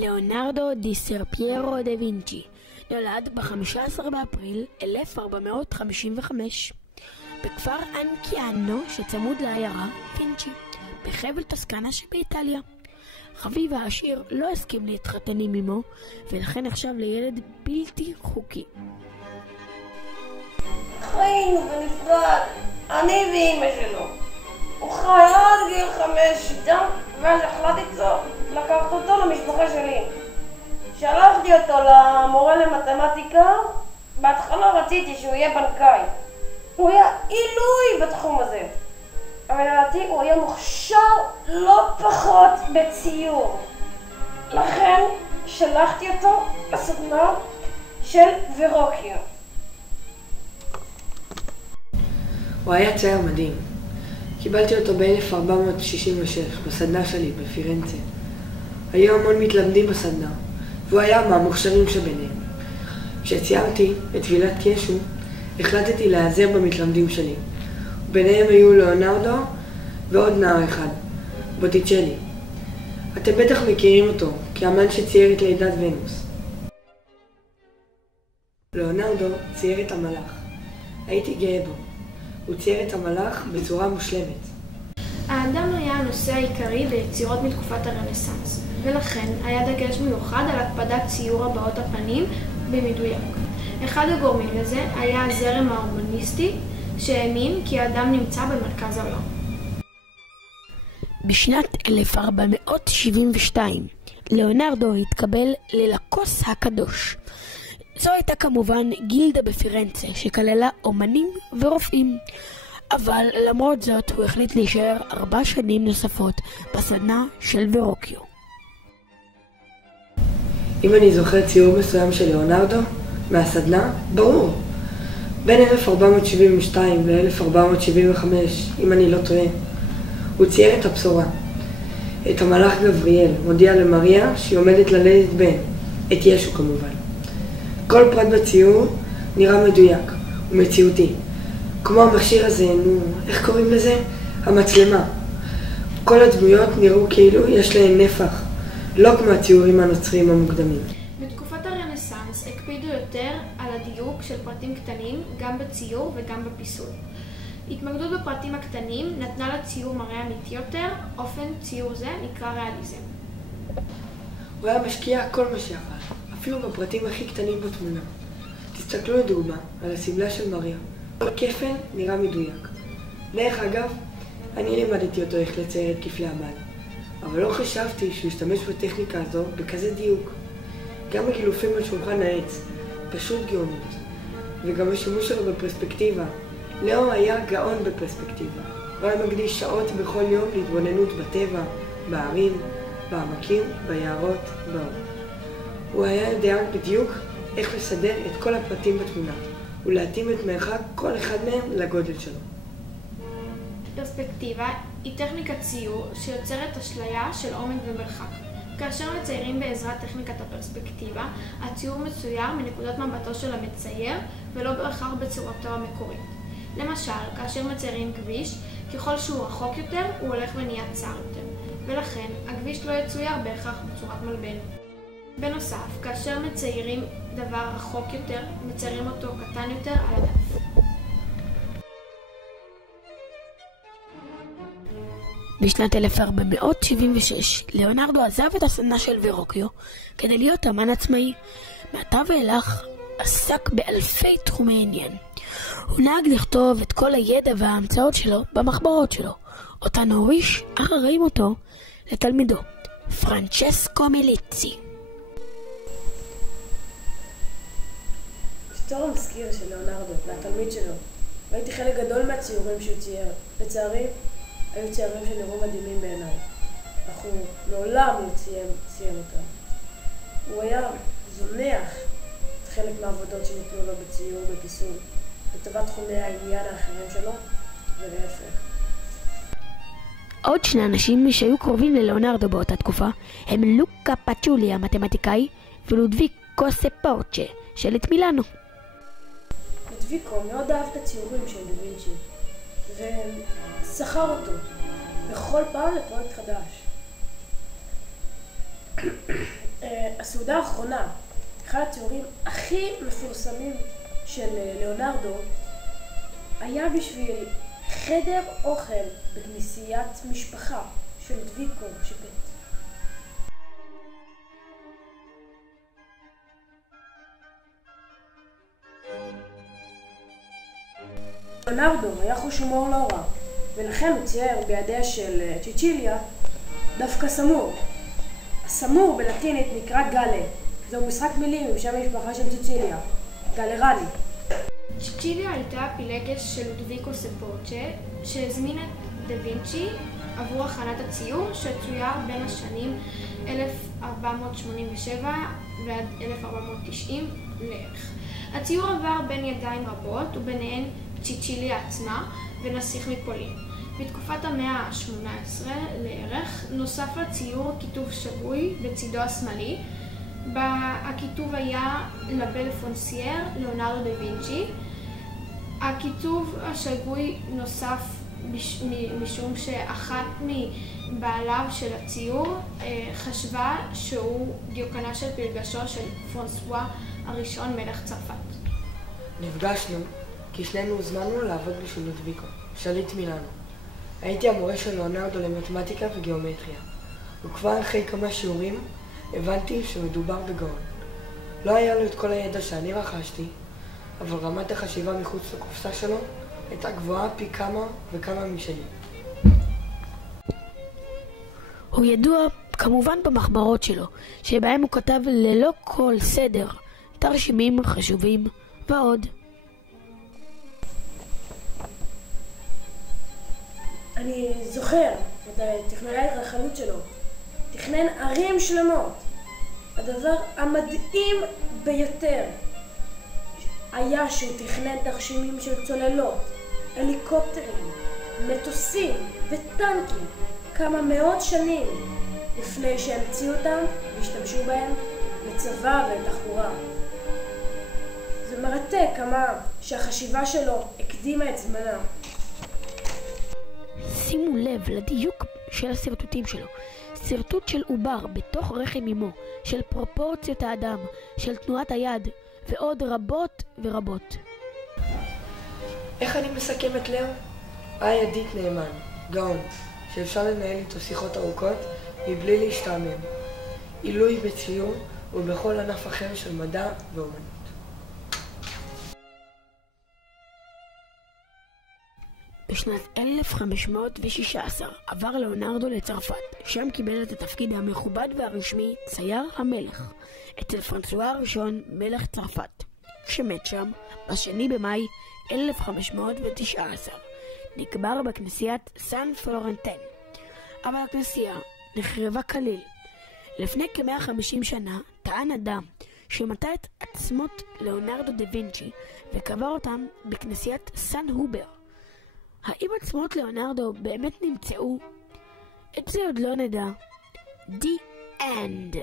ליאונרדו די סרפיירו דה וינצ'י נולד ב-15 באפריל 1455 בכפר אנקיאנו שצמוד לעיירה וינצ'י בחבל טוסקנה שבאיטליה. חביב העשיר לא הסכים להתחתן עמו ולכן נחשב לילד בלתי חוקי. חיינו ונפרד, אני ואמא שלו. הוא חי עד גיל 5 איתה, ואז החלטתי לקחת אותו למשפחה שלי. שלחתי אותו למורה למתמטיקה, בהתחלה רציתי שהוא יהיה בנקאי. הוא היה עילוי בתחום הזה. אבל לדעתי הוא היה מוכשר לא פחות בציור. לכן שלחתי אותו לסדנה של ורוקיה. הוא היה צייר מדהים. קיבלתי אותו ב-1466 בסדנה שלי בפירנצה. היו המון מתלמדים בסדנה, והוא היה מהמוכשרים שביניהם. כשציירתי את טבילת ישו, החלטתי להיעזר במתלמדים שלי. ביניהם היו ליאונרדו ועוד נער אחד, בוטיצ'לי. אתם בטח מכירים אותו, כאמן שצייר את לידת ונוס. ליאונרדו צייר את המלאך. הייתי גאה בו. הוא צייר את המלאך בצורה מושלמת. האדם היה הנושא העיקרי ביצירות מתקופת הרנסאנס, ולכן היה דגש מיוחד על הקפדת ציור הבעות הפנים במדויק. אחד הגורמים לזה היה הזרם ההומניסטי, שהאמין כי האדם נמצא במרכז העולם. בשנת 1472 ליאונרדו התקבל ללקוס הקדוש. זו הייתה כמובן גילדה בפירנצה שכללה אומנים ורופאים, אבל למרות זאת הוא החליט להישאר 4 שנים נוספות בסדנה של ורוקיו. אם אני זוכר ציור מסוים של ליאונרדו מהסדנה, ברור. בין 1472 ל-1475, אם אני לא טועה, הוא צייר את הבשורה. את המלאך גבריאל מודיע למריה שהיא עומדת ללדת בן, את ישו כמובן. כל פרט בציור נראה מדויק ומציאותי. כמו המכשיר הזה, איך קוראים לזה? המצלמה. כל הדמויות נראו כאילו יש להן נפח, לא כמו הציורים הנוצריים המוקדמים. בתקופת הרנסאנס הקפידו יותר על הדיוק של פרטים קטנים גם בציור וגם בפיסול. התמקדות בפרטים הקטנים נתנה לציור מראה אמיתי יותר, אופן ציור זה נקרא ריאליזם. הוא היה משקיע כל מה שיכל, אפילו בפרטים הכי קטנים בתמונה. תסתכלו לדוגמה על הסמלה של מריה. כל כפל נראה מדויק. דרך אגב, אני לימדתי אותו איך לצייר את כפלי המד, אבל לא חשבתי שהוא ישתמש בטכניקה הזו בכזה דיוק. גם הגילופים על שולחן העץ, פשוט גאונות. וגם השימוש שלו בפרספקטיבה. לאו היה גאון בפרספקטיבה. הוא היה מקדיש שעות בכל יום להתבוננות בטבע, בערים, בעמקים, ביערות, ועוד. הוא היה יודע בדיוק איך לסדר את כל הפרטים בתמונה, ולהתאים את מרחק כל אחד מהם לגודל שלו. פרספקטיבה היא טכניקת ציור שיוצרת אשליה של עומק ומרחק. כאשר מציירים בעזרת טכניקת הפרספקטיבה, הציור מצויר מנקודת מבטו של המצייר ולא בהכרח בצורתו המקורית. למשל, כאשר מציירים כביש, ככל שהוא רחוק יותר, הוא הולך ונהיה צר יותר, ולכן הכביש לא יצויר בהכרח בצורת מלבן. בנוסף, כאשר מציירים דבר רחוק יותר, מציירים אותו קטן יותר על הדף. בשנת 1476 ליאונרדו עזב את הסדנה של ורוקיו כדי להיות אמן עצמאי. מעתה ואילך עסק באלפי תחומי עניין. הוא נהג לכתוב את כל הידע וההמצאות שלו במחברות שלו, אותן הוריש אחרי מותו לתלמידו, פרנצ'סקו מליצי. בתור המזכיר של ליאונרדו והתלמיד שלו, ראיתי חלק גדול מהציורים שהוא צייר. לצערי, היו ציירים שנראו מדהימים בעיניי, אך הוא מעולם לא צייר אותם. הוא היה זונח את חלק מהעבודות שניתנו לו בציור ובפיסול, לטובת תחומי העניין האחרים שלו, ולהפך. עוד 2 אנשים שהיו קרובים לליאונרדו באותה תקופה הם לוקה פצ'ולי המתמטיקאי ולודוויקו ספורצ'ה שלט מילאנו. לודוויקו מאוד אהב את הציורים של דה וינצ'י ושכר אותו בכל פעם לפרויקט חדש. הסעודה האחרונה, אחד הציורים הכי מפורסמים של ליאונרדו, היה בשביל חדר אוכל בכנסיית משפחה של לודוויקו שפט. ליאונרדו היה חוש הומור לא רע, ולכן הוא צייר בידיה של צ'יצ'יליה דווקא סמור. הסמור בלטינית נקרא גאלה, זהו משחק מילים עם שם המשפחה של צ'יצ'יליה, גלרני. צ'יצ'יליה הייתה פילגש של לודוויקו ספורצ'ה, שהזמין את דה וינצ'י עבור הכנת הציור, שצויר בין השנים 1487 ועד 1490 לערך. הציור עבר בין ידיים רבות, וביניהן צ'יצ'יליה עצמה ונסיך מפולין. בתקופת המאה ה-18 לערך נוסף לציור כיתוב שגוי בצידו השמאלי. הכיתוב היה לבל פונסייר, ליאונרדו דה וינצ'י. הכיתוב השגוי נוסף משום שאחת מבעליו של הציור חשבה שהוא דיוקנה של פלגשו של פרנסואה הראשון מלך צרפת. נפגשנו כי שנינו הוזמנו לעבוד בשביל לודוויקו, שליט מילאנו. הייתי המורה של ליאונרדו למתמטיקה וגיאומטריה, וכבר אחרי כמה שיעורים הבנתי שמדובר בגאון. לא היה לו את כל הידע שאני רכשתי, אבל רמת החשיבה מחוץ לקופסה שלו הייתה גבוהה פי כמה וכמה משלי. הוא ידוע כמובן במחברות שלו, שבהם הוא כתב ללא כל סדר תרשימים חשובים ועוד. אני זוכר את תכנוני ההתרחבות שלו. תכנן ערים שלמות. הדבר המדהים ביותר היה שהוא תכנן תרשימים של צוללות, הליקופטרים, מטוסים וטנקים כמה מאות שנים לפני שהמציאו אותם והשתמשו בהם לצבא ולתחבורה. זה מרתק כמה שהחשיבה שלו הקדימה את זמנה. שימו לב לדיוק של הסרטוטים שלו. סרטוט של עובר בתוך רחם אמו, של פרופורציות האדם, של תנועת היד, ועוד רבות ורבות. איך אני מסכם את לאו? היה ידיד נאמן, גאון, שאפשר לנהל איתו שיחות ארוכות מבלי להשתעמם. עילוי בציור ובכל ענף אחר של מדע ואומנות. בשנת 1516 עבר ליאונרדו לצרפת, שם קיבל את התפקיד המכובד והרשמי צייר המלך, אצל פרנסואה הראשון מלך צרפת, שמת שם בשני במאי 1519. נקבר בכנסיית סן פלורנטין, אבל הכנסייה נחרבה כליל. לפני כ-150 שנה טען אדם שמצא את עצמות ליאונרדו דה וינצ'י וקבר אותם בכנסיית סן הובר. האם עצמות ליאונרדו באמת נמצאו? את זה עוד לא נדע. The End.